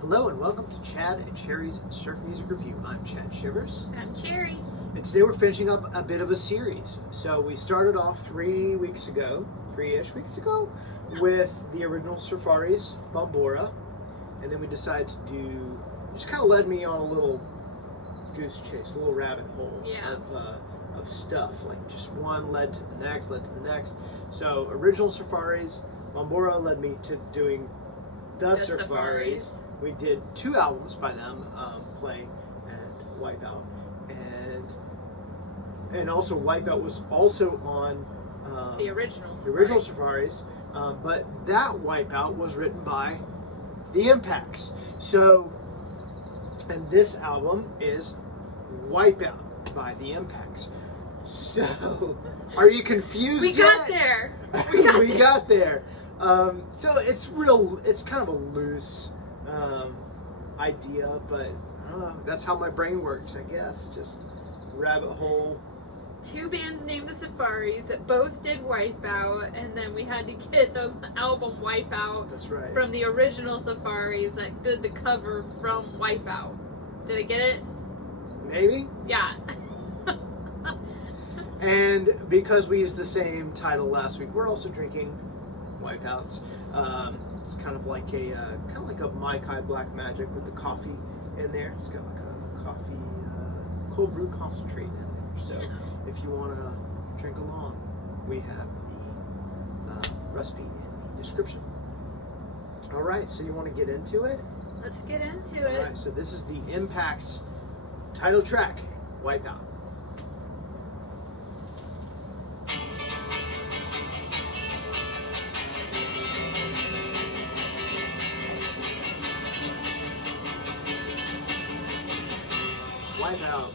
Hello and welcome to Chad and Cherry's Surf Music Review. I'm Chad Shivers. I'm Cherry. And today we're finishing up a bit of a series. So we started off 3 weeks ago, 3-ish weeks ago, with the original Surfaris, Bombora. And then we decided to do, it just kind of led me on a little goose chase, a little rabbit hole of stuff. Like just one led to the next, So original Surfaris, Bombora led me to doing the Surfaris. We did 2 albums by them, Play and Wipeout, and also Wipeout was also on the original Surfaris, but that Wipeout was written by the Impacts. So, and this album is Wipeout by the Impacts. So, are you confused? We got there. We got there. So it's kind of a loose idea, but I don't know. That's how my brain works, I guess. Just rabbit hole. 2 bands named the Surfaris that both did Wipeout, and then we had to get the album Wipeout. That's right. From the original Surfaris that did the cover from Wipeout. Did I get it? Maybe. Yeah. And because we used the same title last week, we're also drinking Wipeouts. It's kind of like a Mai Tai Black Magic with the coffee in there. It's got like a coffee, cold brew concentrate in there. So if you want to drink along, we have the recipe in the description. All right, so you want to get into it? Let's get into it. All right, so this is the Impact's title track, Wipeout. Wipeout.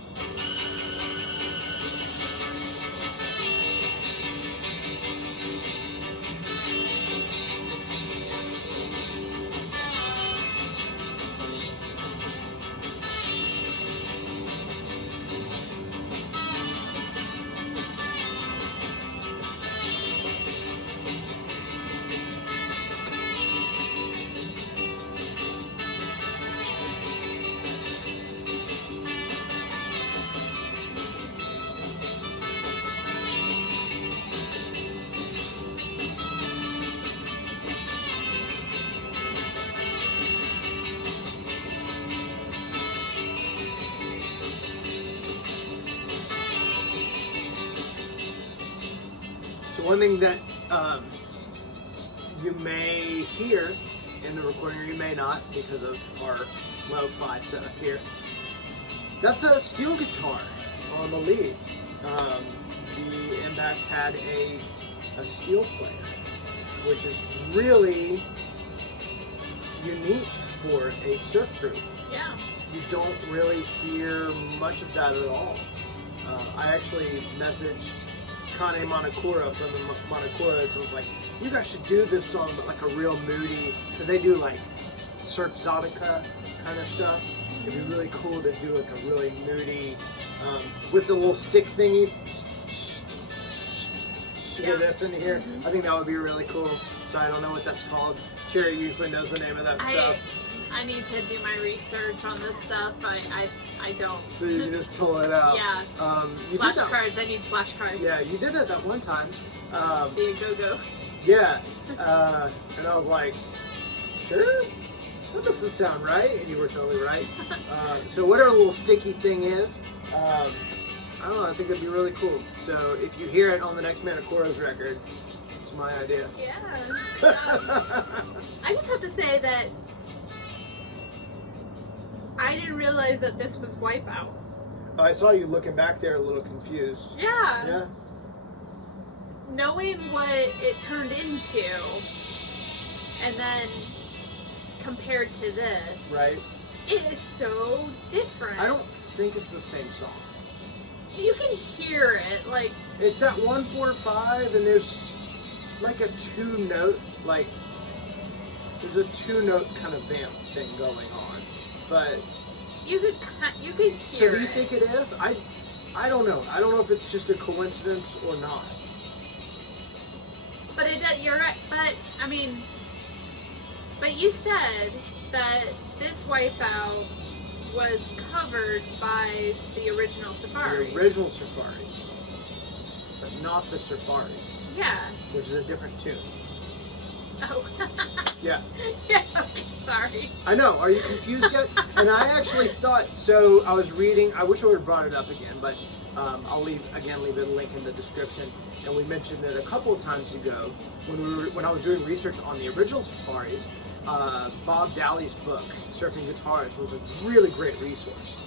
So one thing that you may hear in the recording, or you may not because of our lo-fi setup here, that's a steel guitar on the lead. The Impacts had a steel player, which is really unique for a surf group. Yeah. You don't really hear much of that at all. I actually messaged Kane Monokura from the Monokuras and was like, you guys should do this song, but like a real moody, because they do like surf Zodica kind of stuff. It'd be really cool to do like a really moody, with the little stick thingy, shoot this in here. I think that would be really cool. So I don't know what that's called. Cherry usually knows the name of that stuff. I need to do my research on this stuff. I don't. So you just pull it out. Yeah. Flashcards. I need flashcards. Yeah, you did that one time. Be a go-go. Yeah. And I was like, sure? That doesn't sound right. And you were totally right. So whatever little sticky thing is, I don't know, I think it'd be really cool. So if you hear it on the next Manakura's record, it's my idea. Yeah. I just have to say that I didn't realize that this was Wipeout. I saw you looking back there a little confused. Yeah. Yeah. Knowing what it turned into, and then compared to this, Right. it is so different. I don't think it's the same song. You can hear it, like... It's that 1-4-5, and there's like a 2-note, like, there's a 2-note kind of vamp thing going on. But you could hear it. So do you think it is? I don't know. I don't know if it's just a coincidence or not. But it does, you're right. But I mean, but you said that this Wipeout was covered by the original Surfaris. The original Surfaris, but not the Surfaris. Yeah. Which is a different tune. Oh. Yeah. Yeah. Okay, sorry. I know. Are you confused yet? And I actually thought, so I was reading, I wish I would have brought it up again, but I'll leave a link in the description. And we mentioned it a couple of times ago when I was doing research on the original Surfaris. Bob Dalley's book, Surfing Guitars, was a really great resource.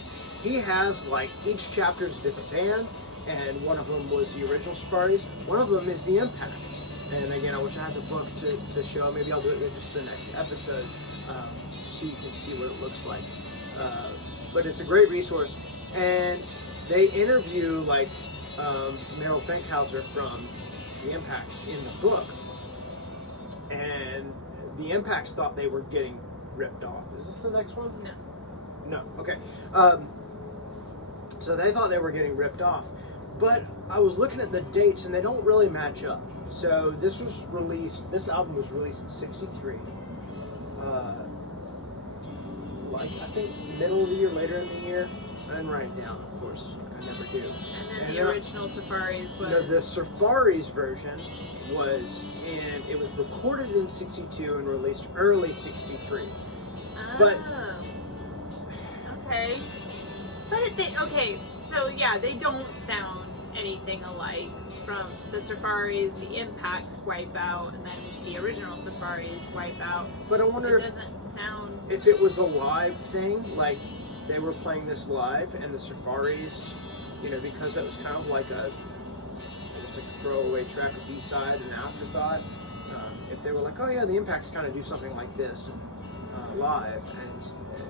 He has, like, each chapter is a different band, and one of them was the original Surfaris. One of them is the Impacts. And again, I wish I had the book to show. Maybe I'll do it in just the next episode, so you can see what it looks like. But it's a great resource. And they interview, like, Merrill Fankhauser from the Impacts in the book. And the Impacts thought they were getting ripped off. Is this the next one? No. No, okay. So they thought they were getting ripped off. But I was looking at the dates and they don't really match up. So this album was released in '63. Like, I think middle of the year, later in the year. I didn't write it down, of course. I never do. And then the original Surfaris was... No, the Surfaris version it was recorded in '62 and released early '63. Oh. But okay. Okay, so yeah, they don't sound anything alike from the Surfaris, the Impacts Wipeout, and then the original Surfaris Wipeout. But I wonder if it was a live thing, like they were playing this live, and the Surfaris, because that was kind of like a throwaway track, a B-side, an afterthought. If they were like, oh yeah, the Impacts kind of do something like this live,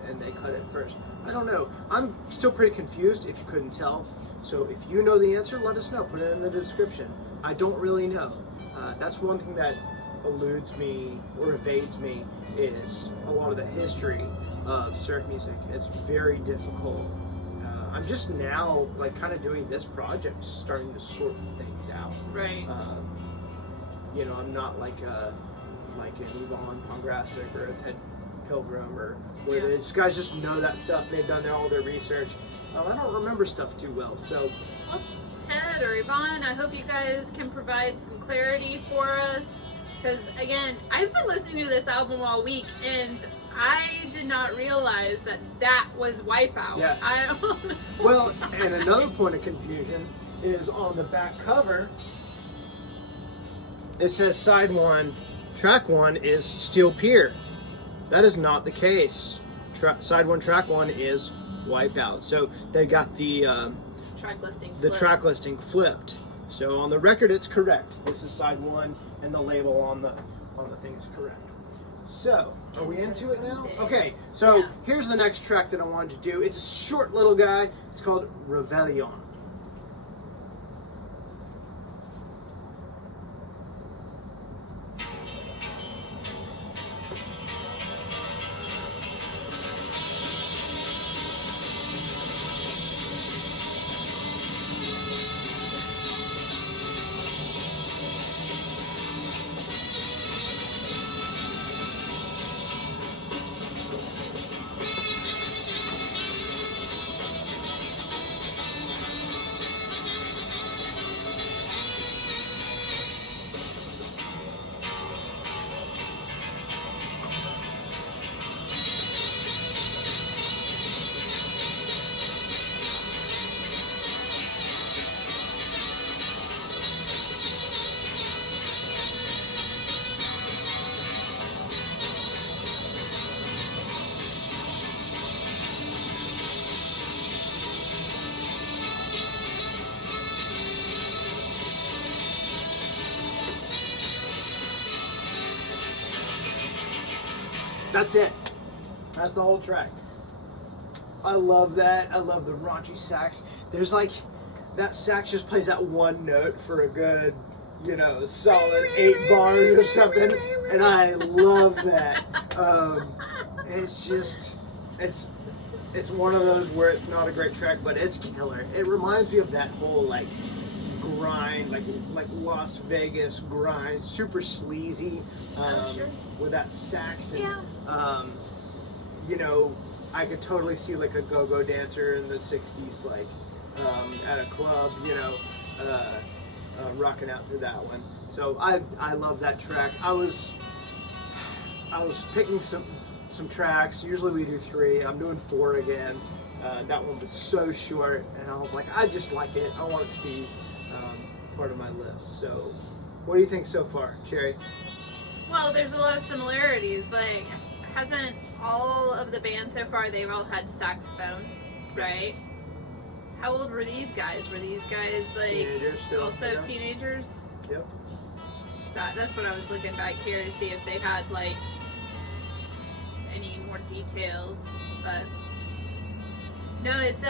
and they cut it first. I don't know. I'm still pretty confused, if you couldn't tell. So if you know the answer, let us know. Put it in the description. I don't really know. That's one thing that eludes me or evades me is a lot of the history of surf music. It's very difficult. I'm just now kind of doing this project, starting to sort things out. Right. I'm not like an Yvonne Pongracic or a Ted Pilgrim or where these guys just know that stuff. They've done all their research. I don't remember stuff too well, so... Well, Ted or Yvonne, I hope you guys can provide some clarity for us. Because, again, I've been listening to this album all week, and I did not realize that was Wipeout. Yeah. I don't know. Well, and another point of confusion is on the back cover, it says side 1, track 1 is still Pier. That is not the case. Side 1, track 1 is Wipeout. So they got the track listing flipped. So on the record it's correct. This is side 1 and the label on the thing is correct. So are we into it now? Okay, so here's the next track that I wanted to do. It's a short little guy. It's called Revellion. That's it. That's the whole track. I love that. I love the raunchy sax. There's that sax just plays that one note for a good, solid 8 bars or something. And I love that. It's one of those where it's not a great track, but it's killer. It reminds me of that whole grind, like Las Vegas grind, super sleazy, sure. with that sax. And, you know, I could totally see like a go-go dancer in the 60s, like at a club, you know, rocking out to that one. So I love that track. I was picking some tracks. Usually we do 3. I'm doing 4 again. That one was so short, and I was like, I just like it. I want it to be part of my list. So, what do you think so far, Cherry? Well, there's a lot of similarities. Like, hasn't all of the bands so far, they've all had saxophone, right? Yes. How old were these guys? Were these guys like teenagers still, also teenagers? Yep. So that's what I was looking back here to see if they had like any more details, but no, it's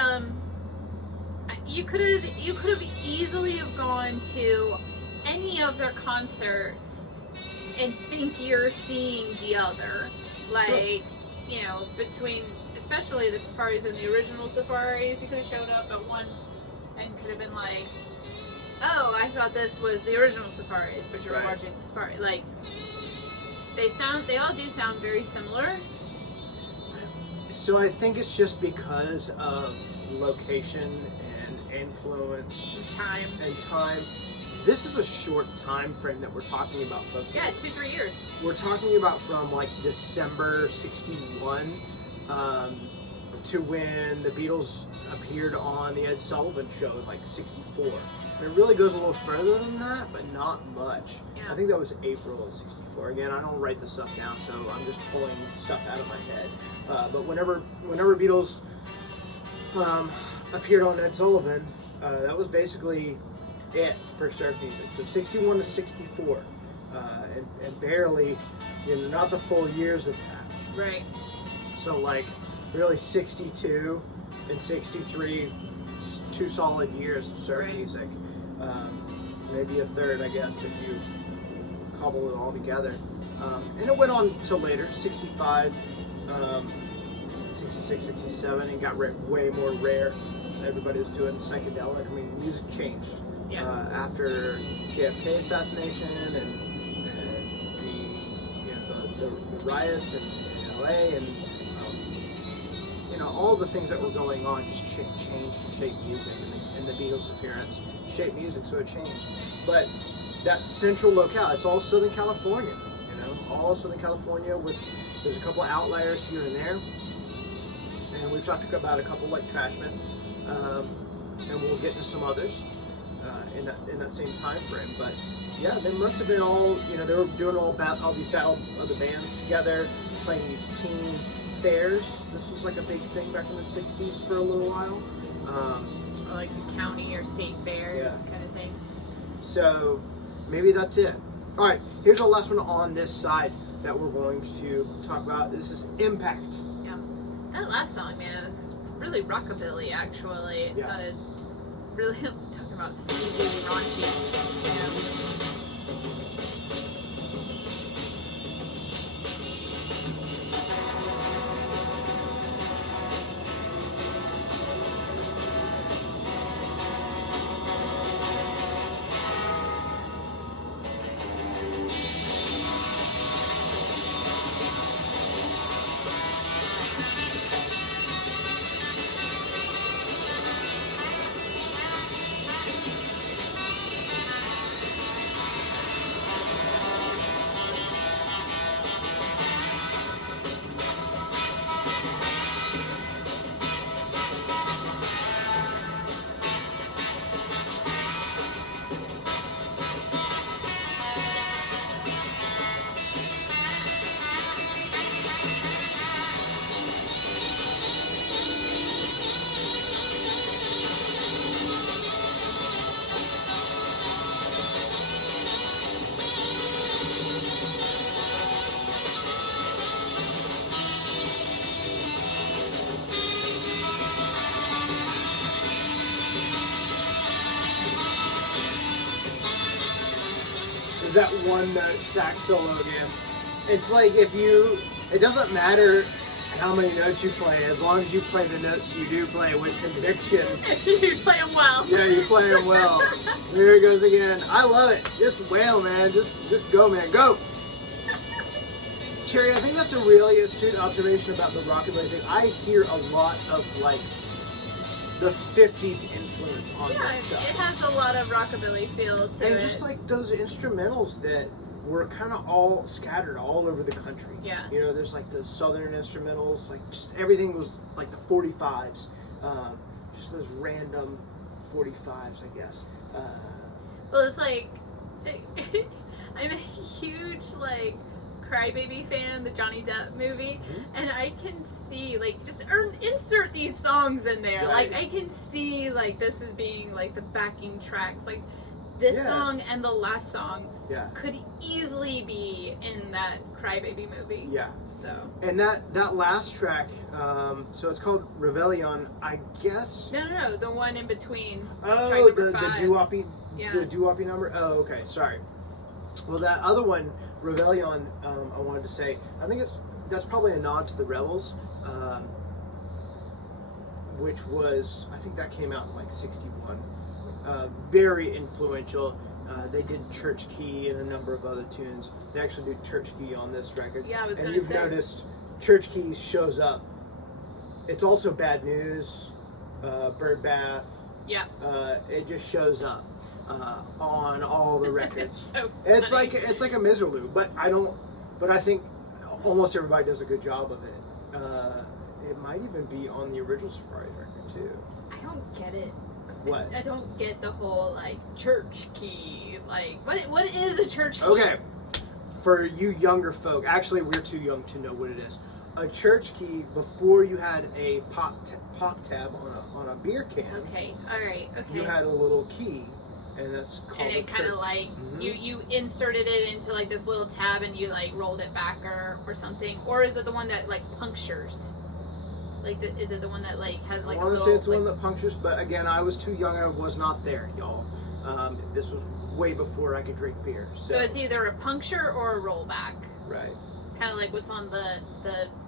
you could have easily have gone to any of their concerts and think you're seeing the other, like sure. You know, between especially the Surfaris and the original Surfaris, you could have shown up at one and could have been like, oh, I thought this was the original Surfaris, but you're right. watching the Safari. Like, they all do sound very similar. So I think it's just because of location and influence. And time. This is a short time frame that we're talking about, folks. Yeah, 2-3 years. We're talking about from like December 61 to when the Beatles appeared on the Ed Sullivan Show in like 64. It really goes a little further than that, but not much. Yeah. I think that was April of 64. Again, I don't write this stuff down, so I'm just pulling stuff out of my head. But whenever Beatles appeared on Ed Sullivan, that was basically it for Surf music. So 61 to 64, and barely, you know, not the full years of that. Right. So like really 62 and 63, just 2 solid years of surf music. Maybe a third, I guess, if you cobble it all together. And it went on till later, 65, 66, 67, and got way more rare. Everybody was doing psychedelic. I mean, music changed after JFK assassination and the riots in LA, and you know, all the things that were going on just changed and shaped music, and the Beatles' appearance shaped music, so it changed. But that central locale, it's all Southern California, you know, all Southern California. There's a couple of outliers here and there, and we've talked about a couple like Trashmen, and we'll get to some others in that same time frame. But yeah, they must have been all, you know, they were doing all these battle of the bands together, playing these team fairs. This was like a big thing back in the 60s for a little while. Or like the county or state fairs kind of thing. So maybe that's it. All right, here's our last one on this side that we're going to talk about. This is Impact. Yeah, that last song, man, is really rockabilly. Actually, it sounded really talking about sleazy and raunchy. You know? That one note sax solo again. It's like it doesn't matter how many notes you play, as long as you play the notes you do play with conviction. You play them well. Yeah, you play them well. There it goes again. I love it. Just wail, man. Just go, man. Go. Cherry, I think that's a really astute observation about the rockabilly thing. I hear a lot of like the 50s influence on Yeah, this stuff. it has a lot of rockabilly feel to it. And just like those instrumentals that were kind of all scattered all over the country. Yeah. You know, there's like the southern instrumentals, like just everything was like the 45s, just those random 45s, I guess. Well, it's like I'm a huge like Crybaby fan, the Johnny Depp movie, and I can see like insert these songs in there. Right. Like I can see like this as being like the backing tracks, like this song and the last song could easily be in that Crybaby movie. Yeah. So. And that last track, so it's called Revellion, I guess. No, the one in between. Oh, the doo-woppy, Yeah. the doo-woppy number. Oh, okay, sorry. Well, that other one, Revellion, I wanted to say, I think that's probably a nod to the Rebels, which was, I think that came out in like '61. Very influential. They did Church Key and a number of other tunes. They actually do Church Key on this record. Yeah, I was and going to you've say. noticed Church Key shows up. It's also Bad News, Birdbath. Yeah. It just shows up on all the records. It's so It's funny. like a miserloo, but I think almost everybody does a good job of it. It might even be on the original Surfaris record too. I don't get it. What? I don't get the whole like church key. Like what is a church key? Okay, for you younger folk, actually we're too young to know what it is. A church key, before you had a pop tab on a beer can. Okay. All right. Okay. You had a little key, and that's called. And it kind of like you inserted it into like this little tab and you like rolled it back or something, or is it the one that like punctures? Like, is it the one that like has like I a want to little? say it's the like, one that punctures, but again, I was too young. I was not there, y'all. This was way before I could drink beer. So it's either a puncture or a rollback. Right. Kind of like what's on the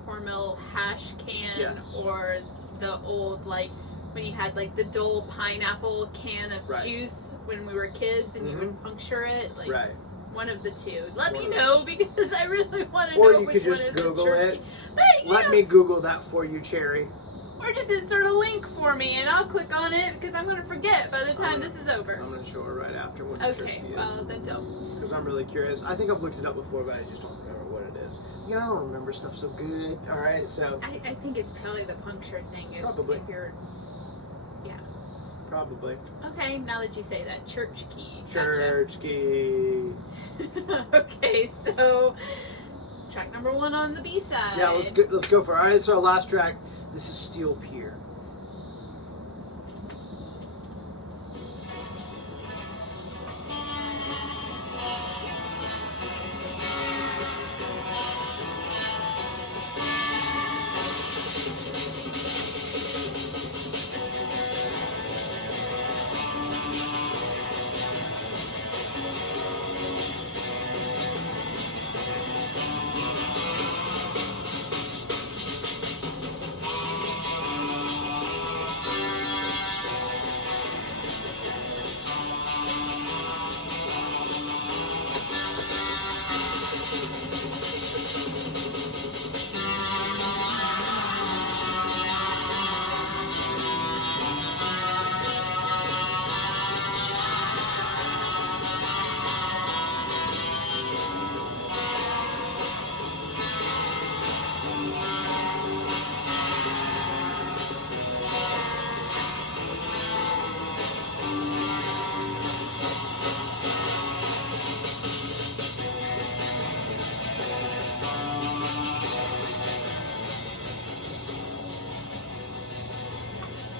Hormel hash can, Yes. or the old like when you had like the Dole pineapple can of juice when we were kids, and you would puncture it. Like, Right. one of the two. Let One me of know because I really want to Or know you which could one just is Google a church it. key. But, you Let know, me Google that for you, Cherry. or just insert a link for me and I'll click on it because I'm going to forget by the time this is over. I'm going to show her right after what the church Okay, key is. well then don't. Because I'm really curious. I think I've looked it up before, but I just don't remember what it is. Yeah, I don't remember stuff so good. All right, so I think it's probably the puncture thing. Probably. If you're, yeah. probably Okay, now that you say that, church key. church key. Gotcha. Okay, so track number 1 on the B side. Yeah, let's go for it. All right, so our last track. This is Steel Pier.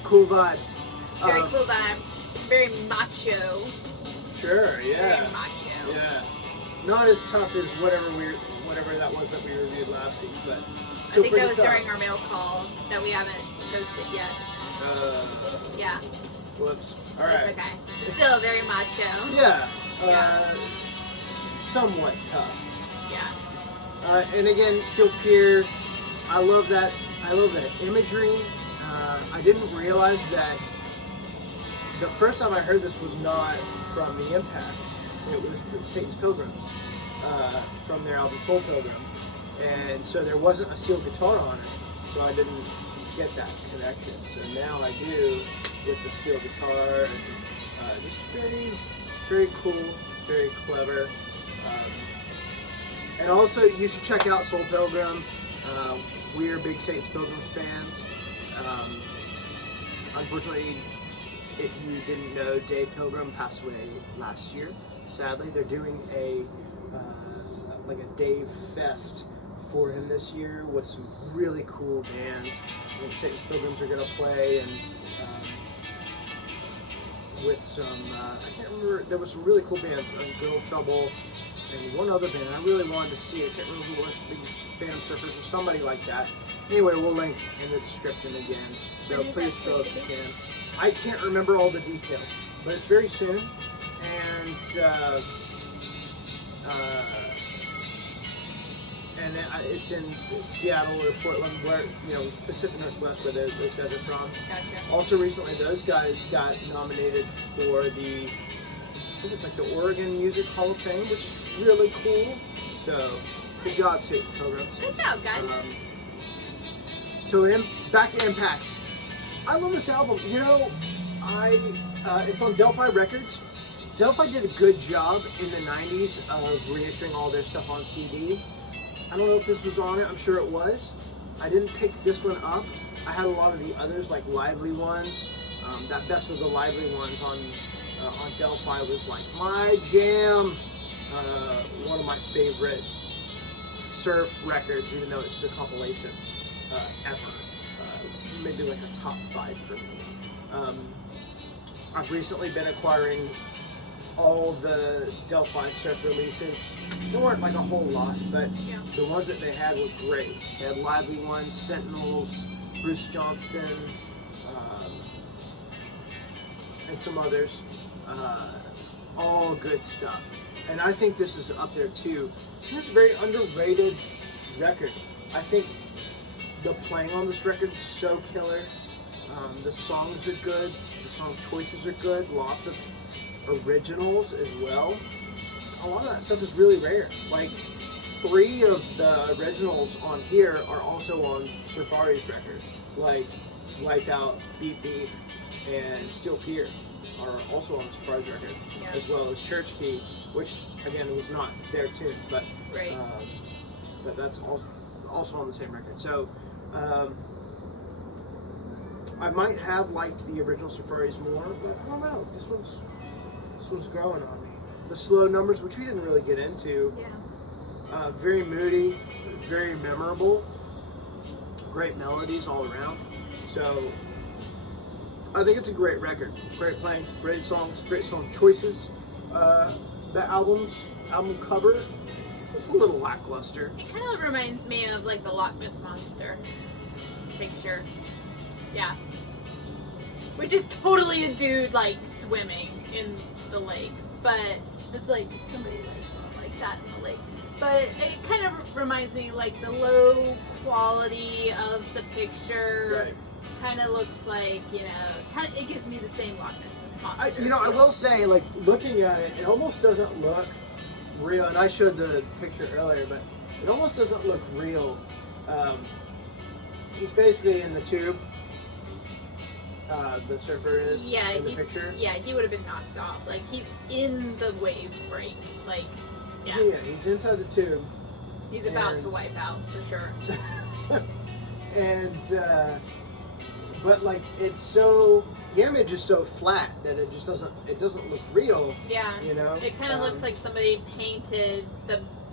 Cool vibe. Very cool vibe. Very macho. Sure, yeah. Very macho. Yeah. Not as tough as whatever that was that we reviewed last week, but I still think pretty that was tough. during our mail call that we haven't posted yet. Yeah, Whoops. All that's right. okay. Still very macho. Yeah. Yeah. Somewhat tough. Yeah. And again, Steel Pier. I love that. I love that imagery. I didn't realize that the first time I heard this was not from the Impacts. It was the Satan's Pilgrims from their album Soul Pilgrim. and so there wasn't a steel guitar on it, so I didn't get that connection. So now I do with the steel guitar, and just very, very cool, very clever. And also, you should check out Soul Pilgrim. We're big Saints Pilgrims fans. Unfortunately, if you didn't know, Dave Pilgrim passed away last year. Sadly, they're doing a like a Dave Fest for him this year with some really cool bands. I think Saints Pilgrims are going to play, and with some I can't remember. There were some really cool bands, Girl Trouble, and one other band I really wanted to see. I can't remember who it was. Big Phantom Surfers or somebody like that. Anyway, we'll link in the description again. So please go if you can. I can't remember all the details, but it's very soon, and it's in Seattle or Portland, where Pacific Northwest, where those guys are from. Gotcha. Also, recently, those guys got nominated for the, I think it's like the Oregon Music Hall of Fame, which is really cool. So, good job, Saints Pilgrims. Good job, guys. So back to Impacts. I love this album. It's on Delphi Records. Delphi did a good job in the 90s of reissuing all their stuff on CD. I don't know if this was on it. I'm sure it was. I didn't pick this one up. I had a lot of the others, like Lively ones. That Best of the Lively ones on Delphi was like my jam. One of my favorite surf records, even though it's just a compilation ever. Maybe like a top 5 for me. I've recently been acquiring all the Delphi surf releases. There weren't like a whole lot, but the ones that they had were great. They had Lively ones, Sentinels, Bruce Johnston, and some others. All good stuff. And I think this is up there too. This is a very underrated record. I think the playing on this record is so killer. The songs are good. The song choices are good. Lots of originals as well. A lot of that stuff is really rare. Like 3 of the originals on here are also on Surfaris record. Like Wipeout, Beep Beep, and Still Pier are also on the Surfaris record, as well as Church Key, which again was not their tune, but but that's also on the same record. So I might have liked the original Surfaris more, but I don't know. This one's growing on me. The slow numbers, which we didn't really get into, very moody, very memorable, great melodies all around. So I think it's a great record. Great playing, great songs, great song choices. The album cover is a little lackluster. It kind of reminds me of like the Loch Ness Monster picture. Yeah. Which is totally a dude like swimming in the lake. But it's like somebody like that in the lake. But it kind of reminds me like the low quality of the picture. Right. Kind of looks like, it gives me the same Loch Ness Monster. I will say, like, looking at it, it almost doesn't look real. And I showed the picture earlier, but it almost doesn't look real. He's basically in the tube. The surfer is in the picture. Yeah, he would have been knocked off. Like, he's in the wave break. Like, yeah, he's inside the tube. He's about to wipe out, for sure. And, but like, it's so, the image is so flat that it just doesn't look real. Yeah. It kind of looks like somebody painted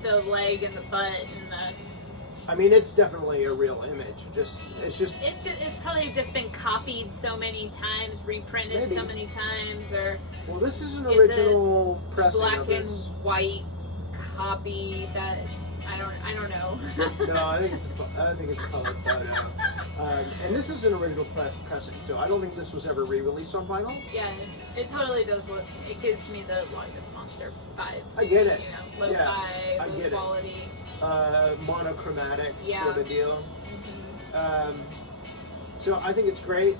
the leg and the butt and the... I mean, it's definitely a real image. It's probably just been copied so many times, reprinted so many times, or... Well, this is an original pressing black of this. and white copy that... I don't know. No, I think it's a colored photo. And this is an original pressing, so I don't think this was ever re-released on vinyl. Yeah, it totally does look. It gives me the Loch Ness Monster vibes. I get it. Lo-fi, low quality. Monochromatic Yeah. sort of deal. Mm-hmm. So I think it's great.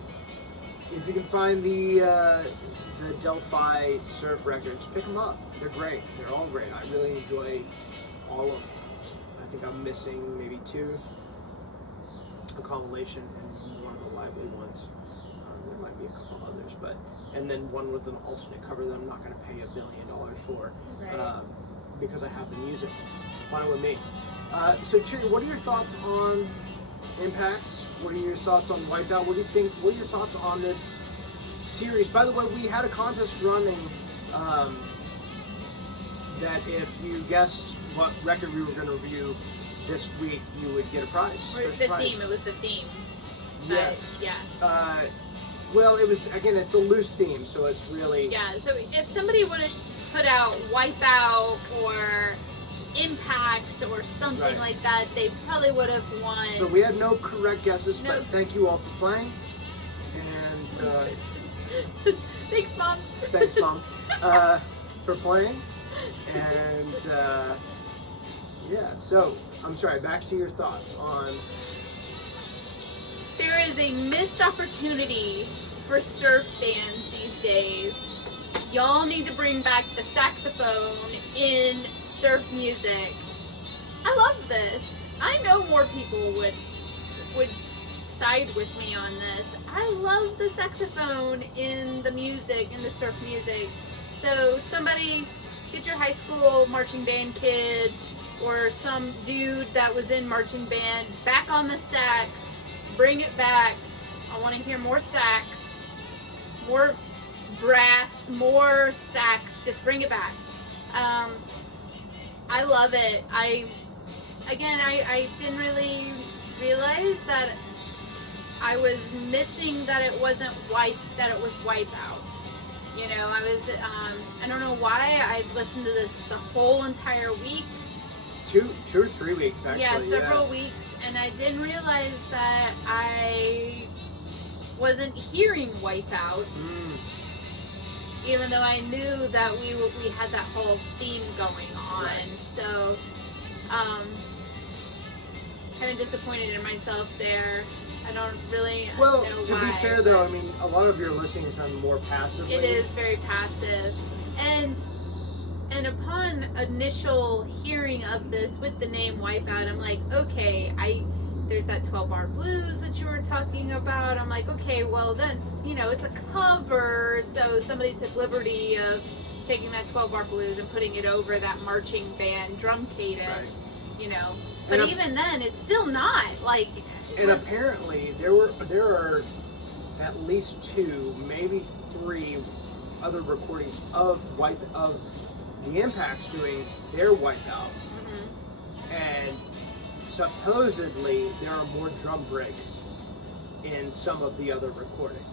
If you can find the Delphi surf records, pick them up. They're great. They're all great. I really enjoy all of them. I think I'm missing maybe 2, a compilation and one of the lively ones. There might be a couple others, and then one with an alternate cover that I'm not going to pay $1 billion for, Right. because I have the music. Fine with me. So Cherry, what are your thoughts on Impacts? What are your thoughts on Wipeout? What do you think? What are your thoughts on this series? By the way, we had a contest running that if you guessed what record we were going to review this week, you would get a prize. Or the theme, it was the theme. Yes. Yeah. Well, it was, again, it's a loose theme, so it's really... Yeah, so if somebody would have put out Wipeout or Impacts or something like that, they probably would have won. So we had no correct guesses, No. but thank you all for playing. And Thanks, Mom. thanks, Mom, for playing. And yeah, so I'm sorry. Back to your thoughts on. There is a missed opportunity for surf bands these days. Y'all need to bring back the saxophone in surf music. I love this. I know more people would side with me on this. I love the saxophone in the music, in the surf music. So somebody, get your high school marching band kid or some dude that was in marching band back on the sax. Bring it back. I want to hear more sax, more brass, more sax. Just bring it back. I love it. I didn't really realize that I was missing that it wasn't that it was Wipeout. You know, I don't know why I've listened to this the whole entire week. 2 or 3 weeks, actually. Yeah, several weeks, and I didn't realize that I wasn't hearing Wipeout, even though I knew that we had that whole theme going on. Right. So, kind of disappointed in myself there. I don't really Well, know to why. be fair, though, I mean, a lot of your listening is done more passively. It is very passive, and upon initial hearing of this with the name Wipeout, I'm like, okay, there's that 12-bar blues that you were talking about. I'm like, okay, well then, you know, it's a cover, so somebody took liberty of taking that 12-bar blues and putting it over that marching band drum cadence, you know. But even then, it's still not like. And apparently, there are at least 2, maybe 3 other recordings of the Impacts doing their Wipeout, and supposedly there are more drum breaks in some of the other recordings.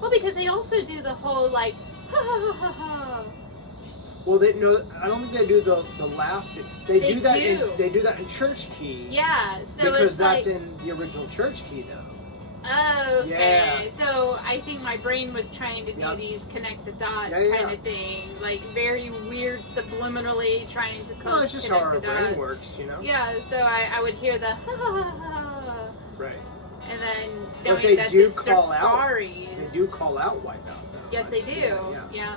Well, because they also do the whole like ha ha ha ha ha. Well, I don't think they do the laugh. They do that. do. They do that in church key. Yeah, so because it's that's like, in the original church key, though. Oh, okay. Yeah. So I think my brain was trying to do these connect the dot kind of thing, like very weird subliminally trying to Well, it's just how our connect the brain dots. works, you know. Yeah, so I would hear the ha ha ha ha, Right. and then But knowing they that do the call out. Surfaris, They do call out Wipeout, though. yes, they do. Yeah.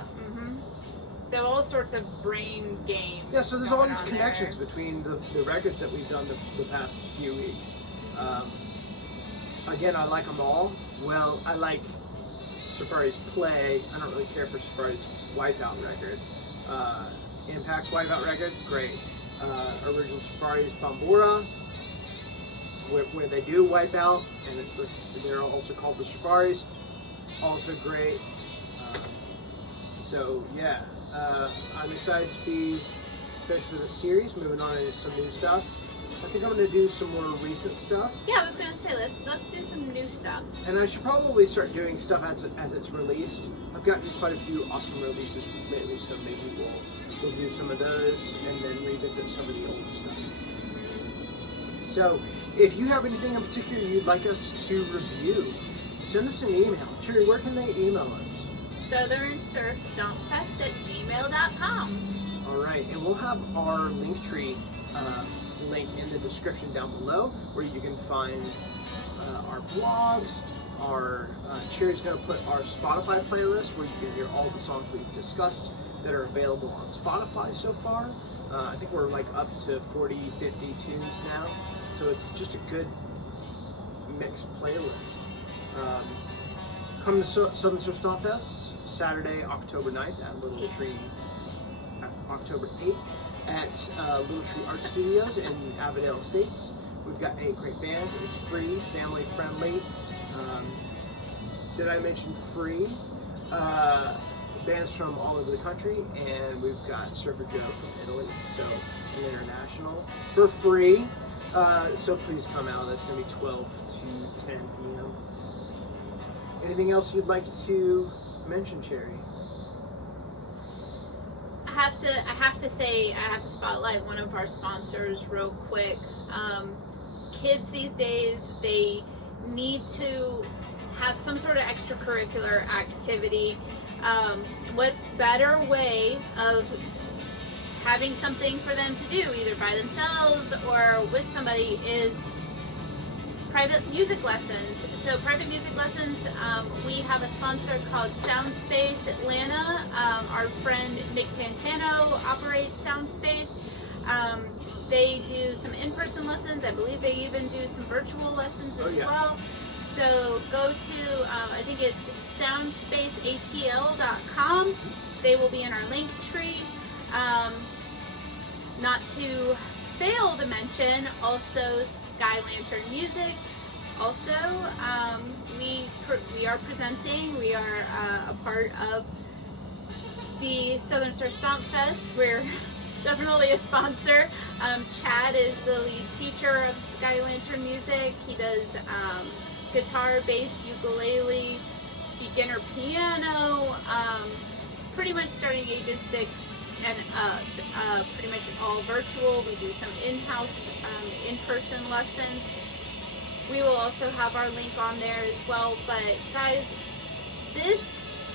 So all sorts of brain games. Yeah, so there's all going these on connections there. between the records that we've done the past few weeks. Again, I like them all. Well, I like Surfaris Play. I don't really care for Surfaris Wipeout record. Impact's Wipeout record, great. Original Surfaris Bombora, where they do Wipeout, and they're also called the Surfaris, also great. So yeah, I'm excited to be finished with the series, moving on into some new stuff. I think I'm going to do some more recent stuff. Yeah, I was gonna say let's do some new stuff. And I should probably start doing stuff as it's released. I've gotten quite a few awesome releases lately, so maybe we'll do some of those and then revisit some of the old stuff. So, if you have anything in particular you'd like us to review, send us an email. Cherry, where can they email us? southernsurfstompfest@gmail.com. All right, and we'll have our Linktree link in the description down below, where you can find our blogs. Cherry's going to put our Spotify playlist, where you can hear all the songs we've discussed that are available on Spotify so far. I think we're like up to 40, 50 tunes now. So it's just a good mixed playlist. Come to Southern Surf Stomp Fest, Saturday, October 9th at Little Tree, October 8th at Little Tree Art Studios in Avondale Estates. We've got 8 great bands. It's free, family friendly. Did I mention free? Bands from all over the country, and we've got Surfer Joe from Italy, so international, for free. So please come out. That's going to be 12 to 10 p.m. Anything else you'd like to mention, Cherry? I have to spotlight one of our sponsors real quick. Kids these days, they need to have some sort of extracurricular activity. What better way of having something for them to do, either by themselves or with somebody, is private music lessons. So private music lessons, we have a sponsor called Soundspace Atlanta. Our friend Nick Pantano operates Soundspace. They do some in-person lessons. I believe they even do some virtual lessons as well. So go to, I think it's soundspaceatl.com. They will be in our link tree. Not to fail to mention, also Sky Lantern Music. Also, we are presenting. We are a part of the Southern Surf Stomp Fest. We're definitely a sponsor. Chad is the lead teacher of Sky Lantern Music. He does guitar, bass, ukulele, beginner piano, pretty much starting ages 6 and up, pretty much all virtual. We do some in-house, in-person lessons. We will also have our link on there as well. But guys, this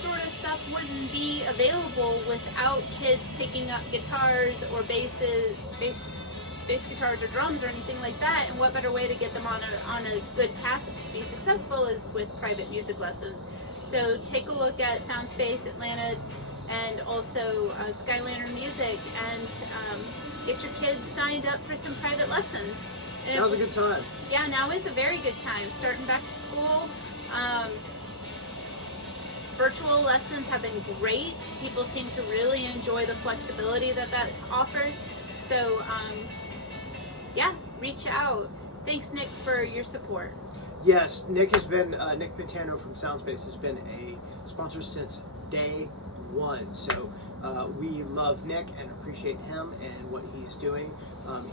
sort of stuff wouldn't be available without kids picking up guitars or bass guitars or drums or anything like that. And what better way to get them on a good path to be successful is with private music lessons. So take a look at Soundspace Atlanta and also Sky Lantern Music, and get your kids signed up for some private lessons. And Now's a good time. Yeah, now is a very good time. Starting back to school. Virtual lessons have been great. People seem to really enjoy the flexibility that offers. So, yeah, reach out. Thanks, Nick, for your support. Yes, Nick Pantano from Soundspace has been a sponsor since day one. So we love Nick and appreciate him and what he's doing.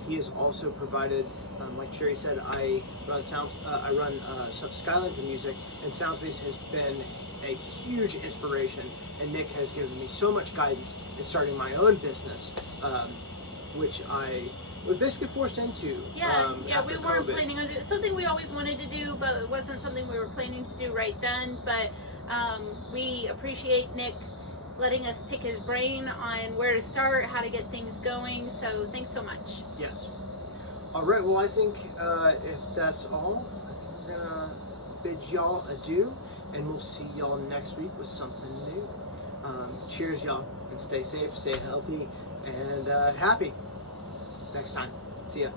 He has also provided, like Cherry said, I run Sky Lantern Music, and Soundspace has been a huge inspiration, and Nick has given me so much guidance in starting my own business, which I was basically forced into. We weren't planning on doing something we always wanted to do, but it wasn't something we were planning to do right then. But we appreciate Nick letting us pick his brain on where to start, how to get things going. So thanks so much. Yes. All right. Well, I think if that's all, we're gonna bid y'all adieu, and we'll see y'all next week with something new. Cheers, y'all, and stay safe, stay healthy, and happy. Next time. See ya.